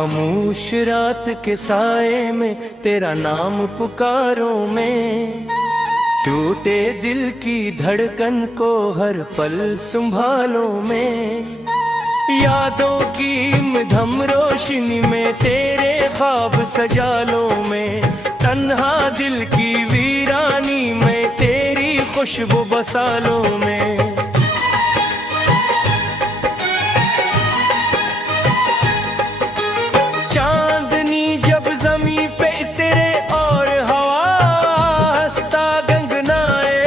खामोश रात के साए में तेरा नाम पुकारूं मैं, टूटे दिल की धड़कन को हर पल संभालूं मैं। यादों की मधम रोशनी में तेरे ख्वाब सजा लूं मैं, तन्हा दिल की वीरानी में तेरी खुशबू बसा लूं मैं। चांदनी जब जमी पे तेरे और हवा हंसता गंगनाए,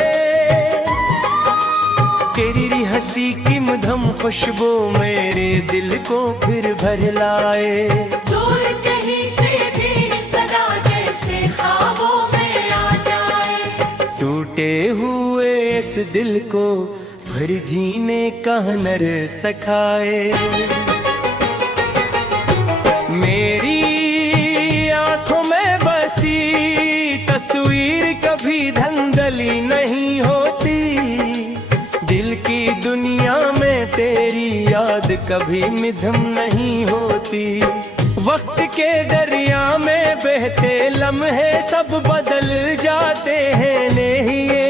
तेरी हंसी की मधम खुशबू मेरे दिल को फिर भर लाए। दूर कहीं से तेरी सदा जैसे ख्वाबों में आ जाए, टूटे हुए इस दिल को फिर जीने का हुनर सिखाए। मेरी आंखों में बसी तस्वीर कभी धंधली नहीं होती, दिल की दुनिया में तेरी याद कभी मिधम नहीं होती। वक्त के दरिया में बहते लम्हे सब बदल जाते हैं नेहिए,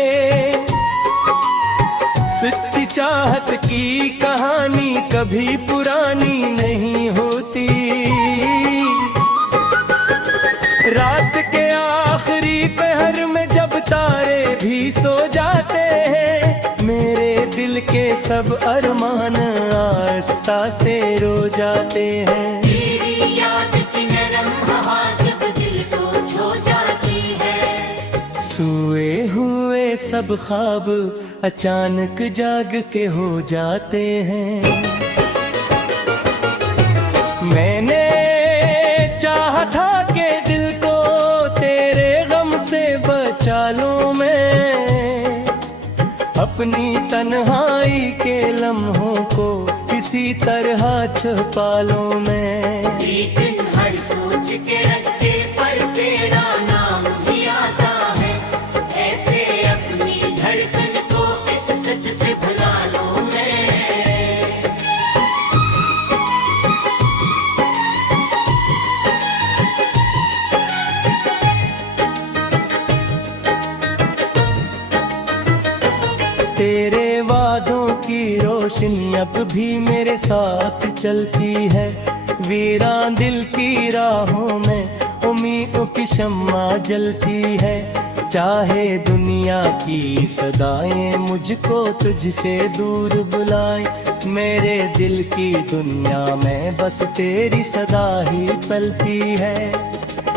सच्ची चाहत की कहानी कभी पुरानी नहीं होती। रात के आखिरी पहर में जब तारे भी सो जाते हैं, मेरे दिल के सब अरमान आस्था से रो जाते हैं। तेरी याद की नरम हवा जब दिल को छू जाती है, सोए हुए सब ख्वाब अचानक जाग के हो जाते हैं। मैंने चाहा था कि दिल को तेरे गम से बचा लूं मैं, अपनी तन्हाई के लम्हों को किसी तरह छुपा लूं मैं। लेकिन हर सोच के रास्ते पर तेरा नाम भी आता है, ऐसे अपनी धड़कन को इस सच से भुला लूं मैं। तेरे वादों की रोशनी अब भी मेरे साथ चलती है, वीरान दिल की राहों में उम्मीदों की शम्मा जलती है। चाहे दुनिया की सदाएं मुझको तुझसे दूर बुलाएं, मेरे दिल की दुनिया में बस तेरी सदा ही पलती है।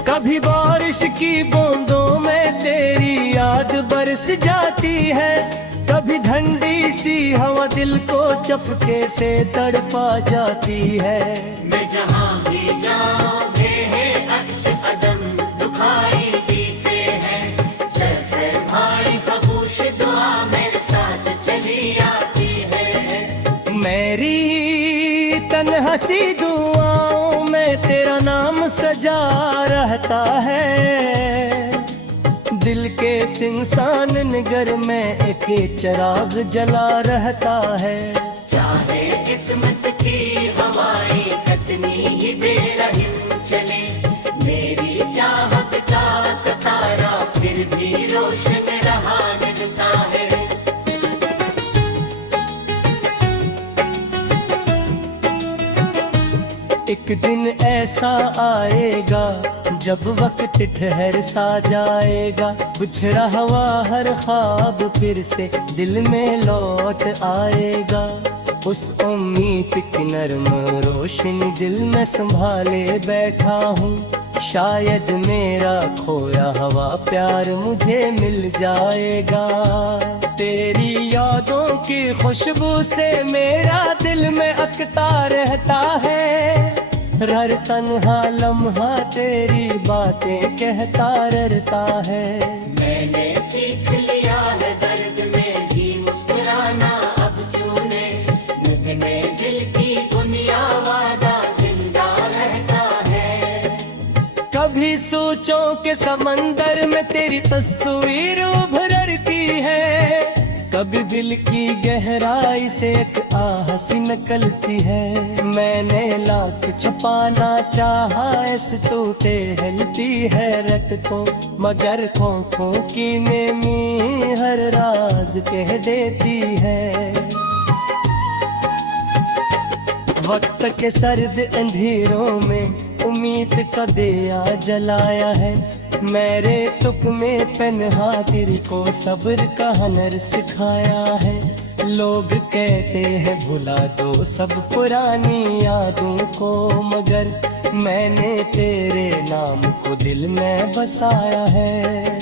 कभी बारिश की बूंदों में तेरी याद बरस जाती है, कभी ठंडी सी हवा दिल को चपके से तड़पा जाती है। मैं जहाँ भी जाऊँ मेरे अक्ष कदम दुखाई देते हैं, जैसे भाई खबूश दुआ मेरे साथ चली आती है। मेरी तन्हा सी दुआओं में तेरा नाम सजा रहता है, दिल के सिंसान निगर में एक चिराग जला रहता है। चाहे किस्मत की हवाएं कितनी ही बेरहम चले, मेरी चाहत का सितारा फिर भी रोशन रहा दिखता है। एक दिन ऐसा आएगा जब वक्त ठहर सा जाएगा, बिछड़ा हुआ हर ख्वाब फिर से दिल में लौट आएगा। उस उम्मीद की नरम रोशनी दिल में संभाले बैठा हूँ, शायद मेरा खोया हुआ प्यार मुझे मिल जाएगा। तेरी यादों की खुशबू से मेरा दिल में अकता रहता है, हर तन्हा लम्हा तेरी बातें कहता रहता है। मैंने सीख लिया है दर्द में भी मुस्कुराना, अब क्यों ने मुझने दिल की दुनिया वादा जिंदा रहता है। कभी सोचों के समंदर में तेरी तस्वीर उभरती है, कभी दिल की गहराई से एक आह सी निकलती है। मैंने लाख छुपाना चाहा, इस टूटे हिलती है रट को, मगर खोखों की नेमी हर राज कह देती है। वक्त के सर्द अंधेरों में उम्मीद का दिया जलाया है। मेरे तुक में तन्हा दिल को सब्र का हुनर सिखाया है। लोग कहते हैं भुला दो सब पुरानी यादों को, मगर मैंने तेरे नाम को दिल में बसाया है।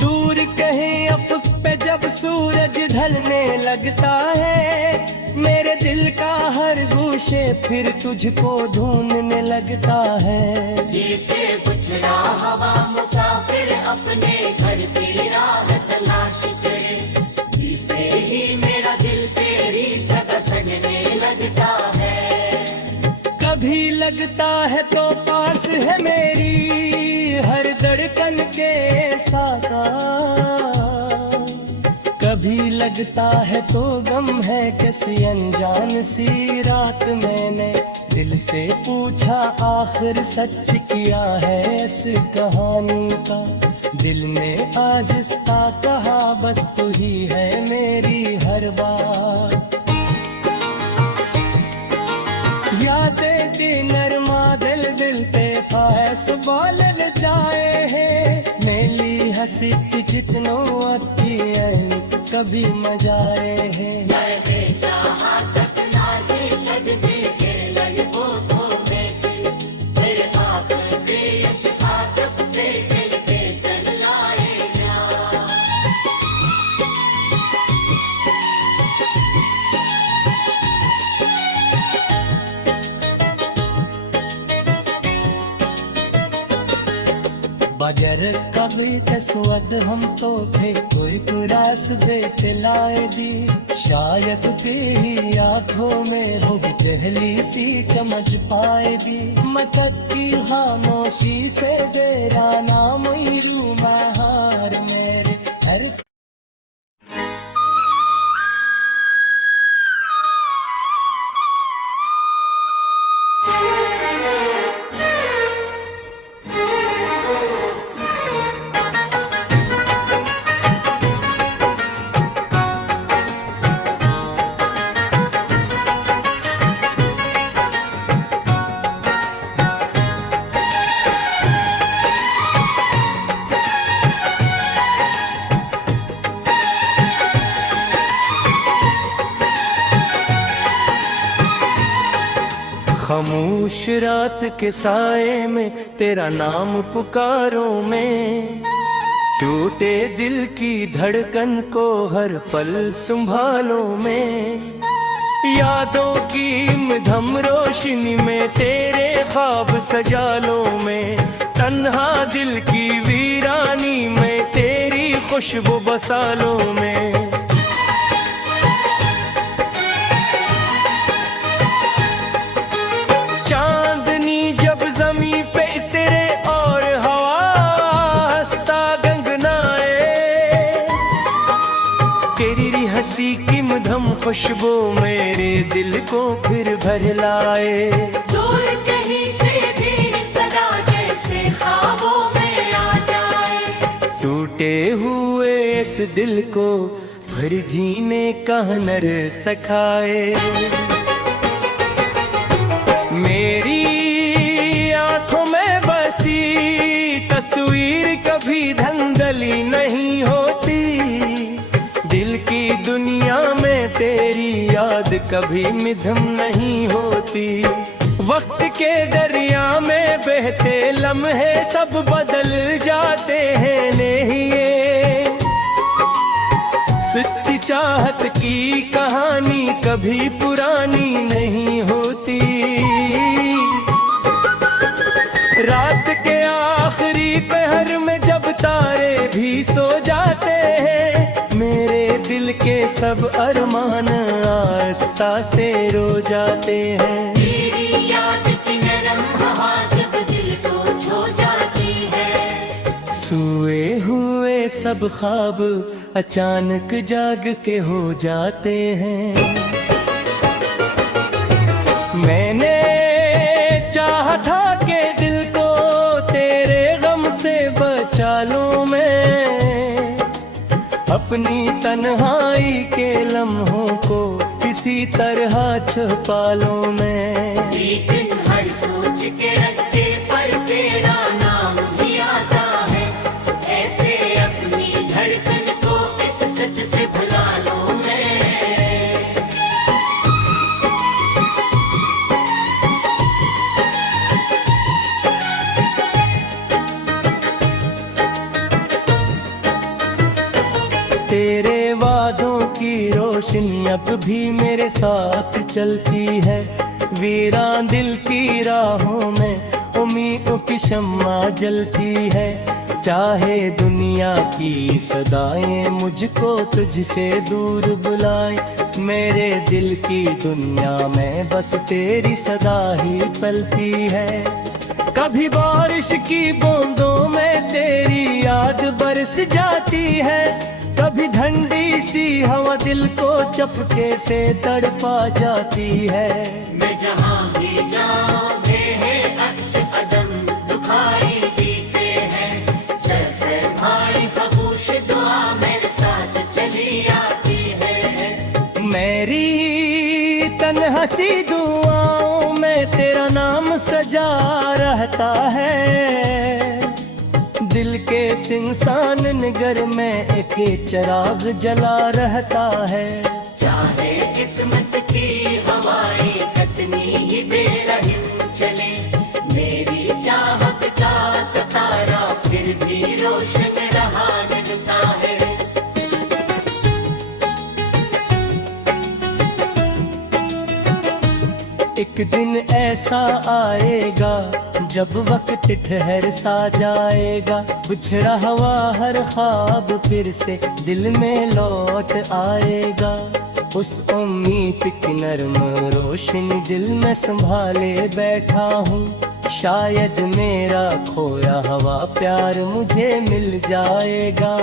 दूर कहीं अफक पे जब सूरज ढलने लगता है, मेरे दिल का हर गोशे फिर तुझको ढूंढने लगता है। जैसे गुजरा हवा मुसाफिर अपने घर की राह तलाश करे, इसे ही मेरा दिल तेरी सदा सजने लगता है। कभी लगता है तो पास है मेरी हर धड़कन के साका, कभी लगता है तो गम है किसी अनजान सी रात। मैंने दिल से पूछा आखिर सच किया है इस कहानी का, दिल ने आजिस्ता कहा बस तू ही है मेरी हर बात। यादें की नरमा दिल दिल पे फैस बोल जाए है। मेली हंसी जितनो अच्छी कभी मजाए है। डरते जहाँ तक नाते सजदे के ललबो को में, फिर आप के अच्छा तक पे दिल के चल लाए जा। बजर कभी तस्वद हम तो थे, कोई कुरास देख लाए दी। शायद तेरी आंखों में हो पहली सी चमच पाए दी। मटक की खामोशी से तेरा नाम रू बहार मेरे हर। खामोश रात के साए में तेरा नाम पुकारूं मैं, टूटे दिल की धड़कन को हर पल संभालूं मैं। यादों की मधम रोशनी में तेरे ख्वाब सजा लूं मैं, तन्हा दिल की वीरानी में तेरी खुशबू बसा लूं मैं। हंसी की मधम खुशबू मेरे दिल को फिर भर लाए। दूर कहीं से देर सदा जैसे ख्वाबों में आ जाए, टूटे हुए इस दिल को फिर जीने का हुनर सिखाए। मेरी आंखों में बसी तस्वीर कभी धंधली नहीं होती, दिल की दुनिया में तेरी याद कभी मिधम नहीं होती। वक्त के दरिया में बहते लम्हे सब बदल जाते हैं नहीं, सच्ची चाहत की कहानी कभी पुरानी नहीं होती। रात के आखिरी पहर में जब तारे भी सो जाते हैं, मेरे दिल के सब अरमान आस्था से रो जाते हैं। तेरी याद की नरम हवा जब दिल को छू जाती है, सोए हुए सब ख्वाब अचानक जाग के हो जाते हैं। मैंने चाहा था कि दिल को तेरे गम से बचा लूं मैं, अपनी तन्हाई के लम्हों को किसी तरह छुपा लूं मैं। लेकिन हर सोच के रास्ते पर तेरा नाम भी आता है, ऐसे अपनी धड़कन को इस सच से भुला लूं मैं। तेरे वादों की रोशनी अब भी मेरे साथ चलती है, वीरान दिल की राहों में उम्मीदों की शम्मा जलती है। चाहे दुनिया की सदाएं मुझको तुझसे दूर बुलाएं, मेरे दिल की दुनिया में बस तेरी सदा ही पलती है। कभी बारिश की बूंदों में तेरी याद बरस जाती है, कभी ठंडी सी हवा दिल को चपके से तड़पा जाती है। मैं जहाँ भी जाऊँ है अक्ष कदम दुखाई देते हैं, जैसे भाई खबूश दुआ मेरे साथ चली आती है। मेरी तन्हा सी दुआओं में तेरा नाम सजा रहता है, दिल के सिंसान निगर में एक चिराग जला रहता है। चाहे किस्मत की हवाएं कितनी ही बेरहम चले, मेरी चाहत का सितारा फिर भी रोशन रहा रहता है। एक दिन ऐसा आएगा जब वक्त ठहर सा जाएगा, बिछड़ा हुआ हर ख्वाब फिर से दिल में लौट आएगा। उस उम्मीद की नरम रोशनी दिल में संभाले बैठा हूँ, शायद मेरा खोया हुआ प्यार मुझे मिल जाएगा।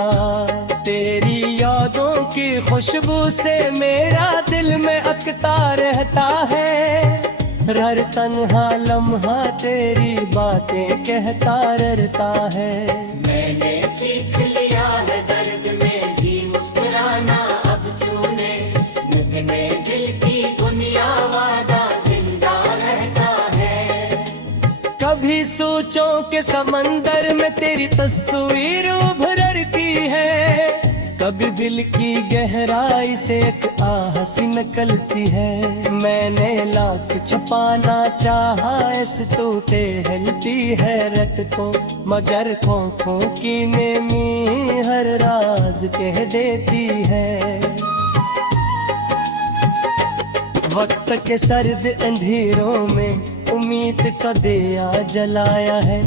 तेरी यादों की खुशबू से मेरा दिल में अकता रहता है, हर तन्हा लम्हा तेरी बातें कहता रहता है। मैंने सीख लिया है दर्द में भी मुस्कुराना, अब क्यों ने नगने दिल की दुनिया वादा जिंदा रहता है। कभी सोचों के समंदर में तेरी तस्वीर उभर की है, कभी दिल की गहराई से एक आह सी निकलती है। मैंने लाख छुपाना चाहा इस टूटे हिलती हैरत को, मगर खोखों की नेमी हर राज कह देती है। वक्त के सर्द अंधेरों में उम्मीद का दिया जलाया है,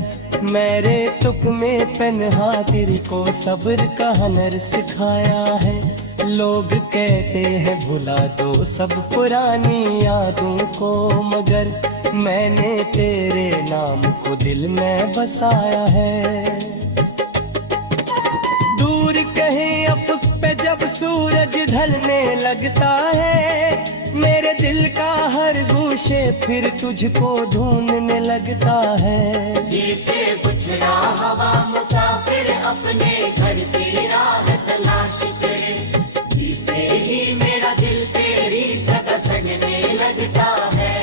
मेरे तुक में पन्हा तेरी को सब्र का हुनर सिखाया है। लोग कहते हैं भुला दो सब पुरानी यादों को, मगर मैंने तेरे नाम को दिल में बसाया है। दूर कहीं अफक पे जब सूरज ढलने लगता है, मेरे दिल का हर गूशे फिर तुझको ढूंढने लगता है। जैसे गुजरा हवा मुसाफिर अपने घर की राह तलाश करे, जिसे ही मेरा दिल तेरी सदा सजने लगता है।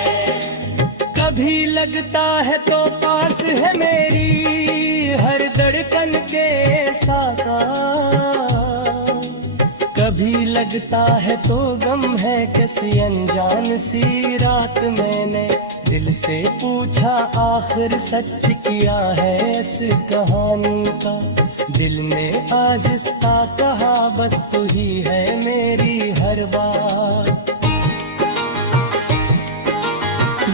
कभी लगता है तो पास है मेरी हर धड़कन के साथ, कभी लगता है तो गम है किसी अनजान सी रात। मैंने दिल से पूछा आखिर सच किया है इस कहानी का, दिल ने आजिस्ता कहा बस तू ही है मेरी हर बात।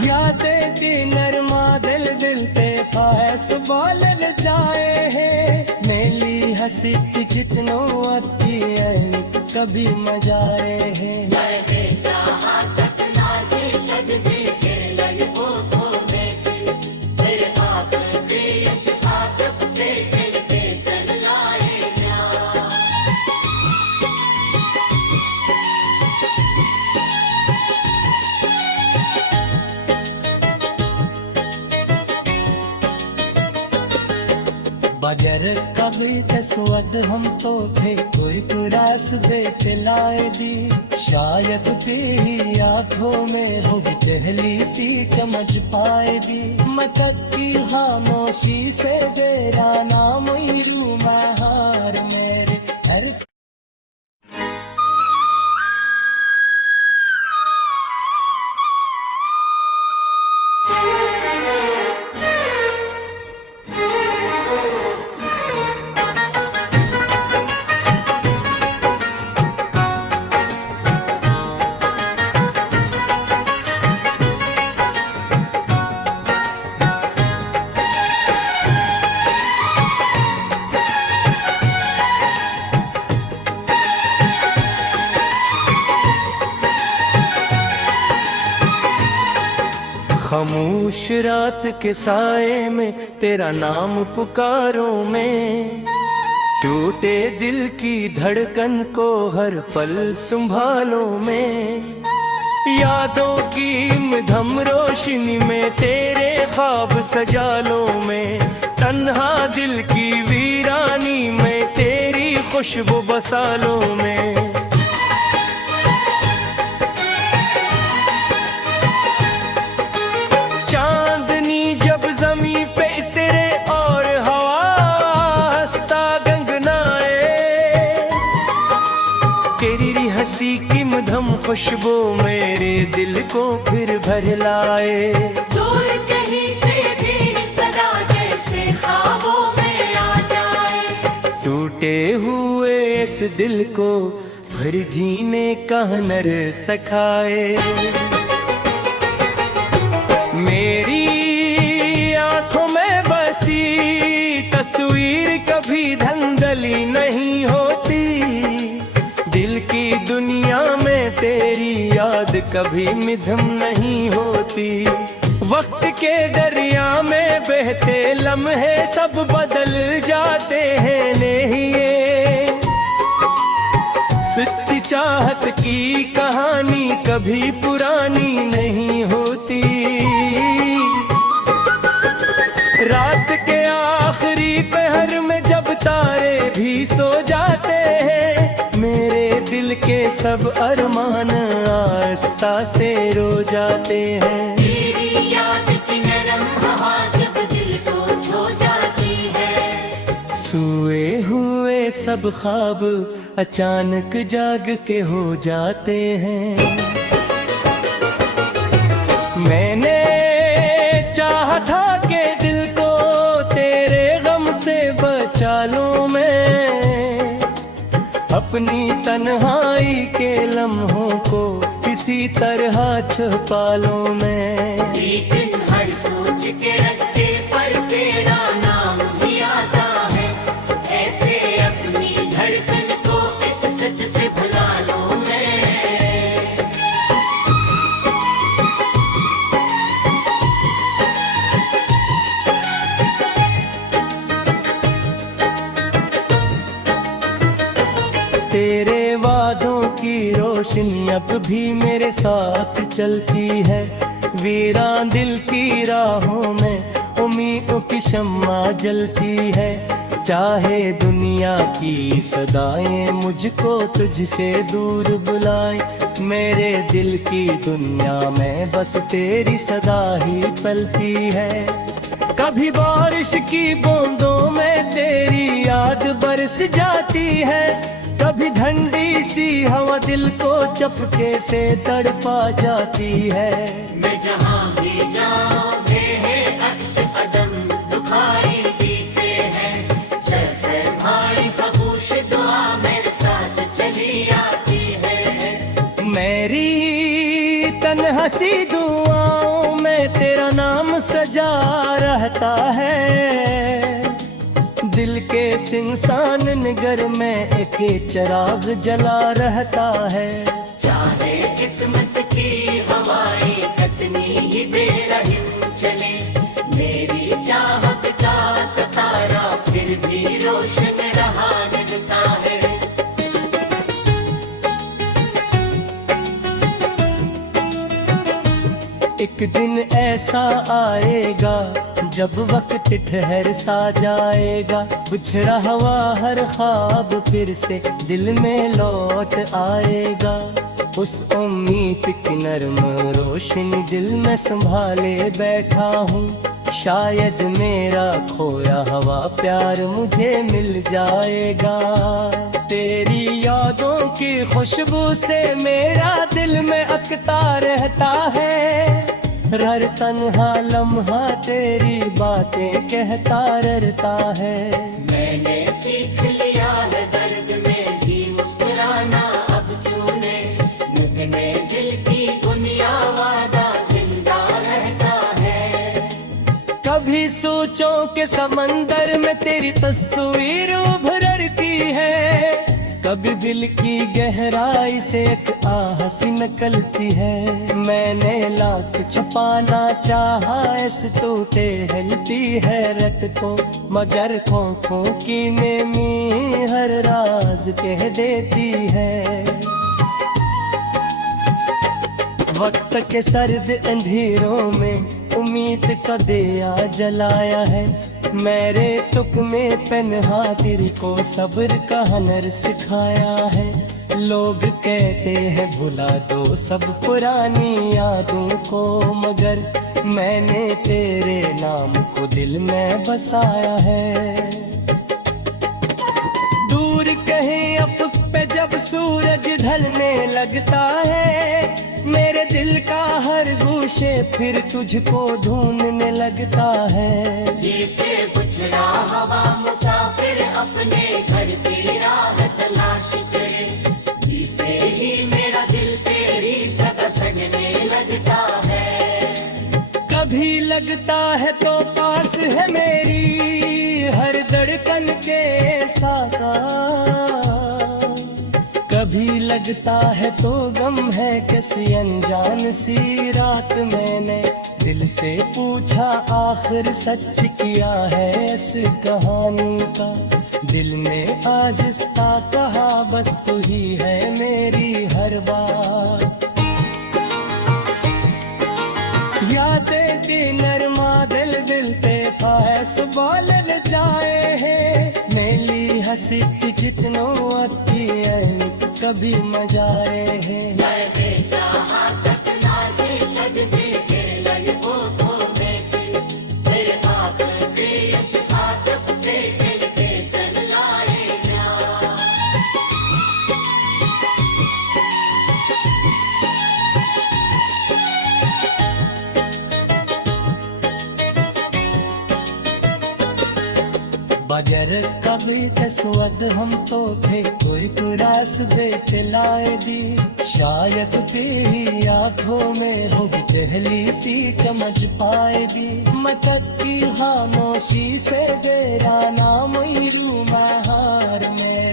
यादें की नरमा दिल दिल पे फायस बाल जाए हैं, मेली हंसी की जितनो अति कभी मजाए हैं। अगर कभी कसवद हम तो थे कोई तुरास बेतलाए दी शायद तेरी आंखों में हो पहली सी चमक पाए दी मकद की खामोशी से बेरा नाम हार मेरे हर खामोश रात के साए में तेरा नाम पुकारूं मैं टूटे दिल की धड़कन को हर पल संभालूं मैं यादों की मधम रोशनी में तेरे ख्वाब सजा लूं मैं तन्हा दिल की वीरानी में तेरी खुशबू बसा लूं मैं हंसी की मधम खुशबू मेरे दिल को फिर भर लाए दूर कहीं से तेरी सदा जैसे ख्वाबों में आ जाए टूटे हुए इस दिल को फिर जीने का हुनर सिखाए मेरी आंखों में बसी तस्वीर कभी धंधली नहीं होती दिल की दुनिया में तेरी याद कभी मिधम नहीं होती वक्त के दरिया में बहते लम्हे सब बदल जाते हैं नहीं सच्ची चाहत की कहानी कभी पुरानी नहीं होती रात के आखिरी पहर में जब तारे भी सो जाते हैं मेरे दिल के सब अरमान आस्था से रो जाते हैं तेरी याद की नरम हवा जब दिल को छू जाती है सोए हुए सब ख्वाब अचानक जाग के हो जाते हैं मैंने चाहा था कि दिल को तेरे गम से बचा लूं मैं अपनी तन्हाई के लम्हों को किसी तरह छुपा लूं मैं लेकिन हर सोच के रास्ते पर तेरा नाम भी आता है ऐसे अपनी धड़कन को इस सच से भुला लूं मैं तेरे वादों की रोशनी अब भी मेरे साथ चलती है वीरान दिल की राहों में उम्मीदों की शम्मा जलती है चाहे दुनिया की सदाएं मुझको तुझसे दूर बुलाए मेरे दिल की दुनिया में बस तेरी सदा ही पलती है कभी बारिश की बूंदों में तेरी याद बरस जाती है कभी ठंडी सी हवा दिल को चपके से तड़पा जाती है मैं जहाँ भी जाऊँ बेअक्स कदम दुखाई देते हैं जैसे भाई खबूश दुआ मेरे साथ चली आती है मेरी तन्हसी दुआओं में तेरा नाम सजा रहता है दिल के सिंसान निगर में एक चिराग जला रहता है चाहे किस्मत की हवाएं कितनी ही बेरहम चले मेरी चाहत का सतारा फिर भी रोशन रहा दिखता है एक दिन ऐसा आएगा जब वक्त ठहर सा जाएगा, बिछड़ा हुआ हर ख्वाब फिर से दिल में लौट आएगा। उस उम्मीद की नरम रोशनी दिल में संभाले बैठा हूँ, शायद मेरा खोया हुआ प्यार मुझे मिल जाएगा। तेरी यादों की खुशबू से मेरा दिल में अकता रहता है, हर तन्हा लम्हा तेरी बातें कहता रहता है। मैंने सीख लिया है दर्द में भी मुस्कुराना, अब क्यों ने मिटने दिल की दुनिया वादा जिंदा रहता है। कभी सोचों के समंदर में तेरी तस्वीर उभरती है, कभी दिल की गहराई से एक आह सी निकलती है। मैंने लाख छुपाना चाहा इस टूटे हिलती है रत को, मगर खोखों की नेमी हर राज कह देती है। वक्त के सर्द अंधेरों में उम्मीद का दिया जलाया है, मेरे तुक में पन्हा तेरी को सब्र का हुनर सिखाया है। लोग कहते हैं भुला दो सब पुरानी यादों को, मगर मैंने तेरे नाम को दिल में बसाया है। दूर कहीं अफक पे जब सूरज ढलने लगता है, मेरे दिल का हर गूशे फिर तुझको ढूंढने लगता है। जैसे गुजरा हवा मुसाफिर अपने घर की राह तलाश करे, जिसे ही मेरा दिल तेरी सदा सजने लगता है। कभी लगता है तो पास है मेरी हर धड़कन के साका, कभी लगता है तो गम है किसी अनजान सी रात। मैंने दिल से पूछा आखिर सच किया है इस कहानी का, दिल ने आजिस्ता कहा बस तू ही है मेरी हर बात। यादें की नरमा दिल दिल पे फैस बोल जाए है, मेली हंसी जितनो अच्छी है कभी मजाए है। मरते जहाँ तक ना ही सजते तेरे लगे वो तो देखे, तेरे आप तेरे छुपा तब तेरे के चल लाए ना। बजर कभी तस्वद हम तो थे कोई कुरास देख लाए भी, शायद तेरी आंखों में हो पहली सी चमच पाए भी। मटक की खामोशी से तेरा नाम ही रूमा हार में